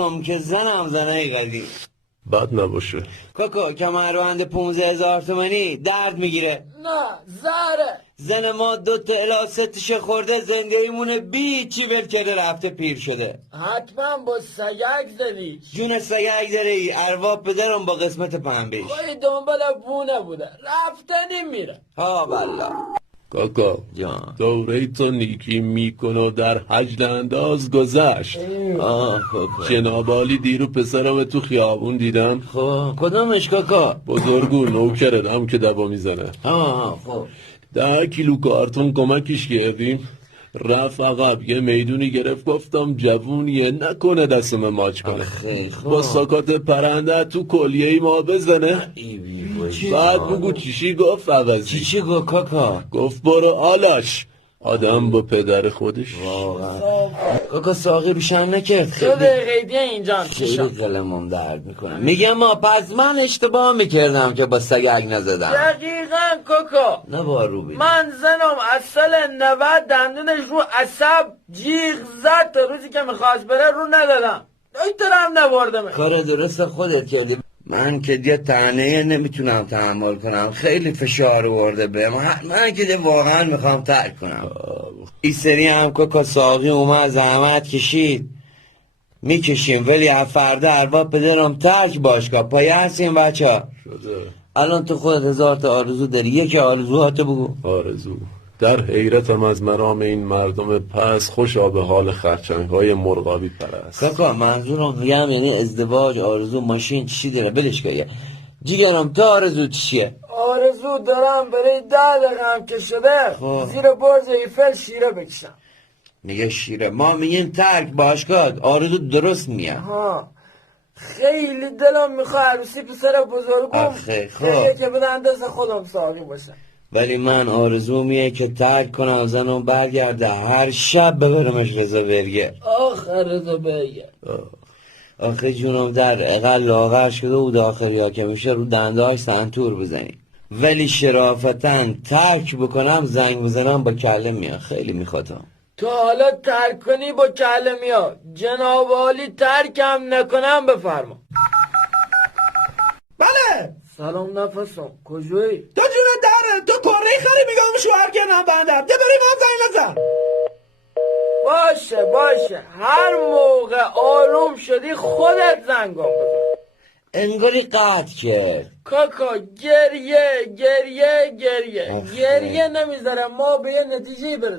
کم که زنم زنه قدیم. بد نباشه. کاکا کمربند 15,000 تومانی درد میگیره. نه زهره. زن ما 2 تا الی 3 تاشه خورده، زندگیمونه بی چی ول کرده رفته پیر شده. حتما با سگک زدی. جون سگک داره ای، اروا پدرم با قسمت پنبهش. خواهی دنبال بونه بوده رفتنی میره. ها والا کاکا جان. دوره تو نیکی میکنه و در حجل انداز گذشت. آه کاکا. جناب عالی دیرو پسرم تو خیابون دیدم. خب کدومش کاکا؟ بزرگو نوکرم که دوا میزنه. ها خب 10 کیلو کارتون کمکش کردیم، رفت عقب یه میدونی گرفت، گفتم جوونیه نکنه دستم ماچ کنه. خیلی خوب. با ساکات پرنده تو کلیه ما بزنه. بعد بگو چیشی گفت عوضی. چی گو کاکا؟ گفت برو آلاش. آدم با پدر خودش. واقعا کاکا ساقی روشم نکرد. 2 خیلی دقیقه دیگه اینجا خیلی میشم. قلمم درد میکنم. میگم ما پس من اشتباه میکردم که با سگک نزدم. دقیقا کوکو. نه با رو بید. من زنم از سال 90 دندونش رو عصب جیغ زد تا روزی که میخواست بره رو ندادم. دکترم نبردم. کار درست خودت کردی. من که دیگه تنهی نمیتونم تحمل کنم، خیلی فشار آورده به من که دیگه واقعا میخوام ترک کنم. این سری هم که ساقی اومد زحمت کشید میکشیم، ولی از فردا اروا پدرم ترک باشگاه پایه هستیم بچه ها. شده الان تو خودت 1000 تا آرزو داری، یکی آرزوهاتو بگو. آرزو در حیرتم از مرام این مردم پس خوشا به حال خرچنگ های مرغابی پرست. کاکا منظورم میگم یعنی ازدواج، آرزو، ماشین چی داره بلش که جیگرم تو آرزو چیه؟ آرزو دارم برای 10 دقیقه هم که شده خب. زیر برج ایفل شیره بکشم. میگه شیره، ما میگیم ترک باشگاه. آرزو درست میگه. ها خیلی دلم میخواد عروسی پسر بزرگم آخه خب. که بدن دست خودم ساقی باشه. ولی من آرزو میه که ترک کنم زنم برگرده هر شب ببرمش رضا برگر. آخر رضا برگر. آخه جونم در اقل لاغر شده و داخلی ها که میشه رو دندهاش سنتور بزنی. ولی شرافتن ترک بکنم زنگ بزنم با کله میاد. خیلی میخوادم. تو حالا ترک کنی با کله میاد. جناب عالی ترکم نکنم بفرما. بله سلام نفسم کجایی؟ تو جون دره تو کره خری میگم شوهر کنم بندم ده بری من زنگ نزن. باشه هر موقع آروم شدی خودت زنگم بزن. انگاری قطع کرد. کاکا گریه آخه. گریه نمیذاره ما به یه نتیجه برسیم.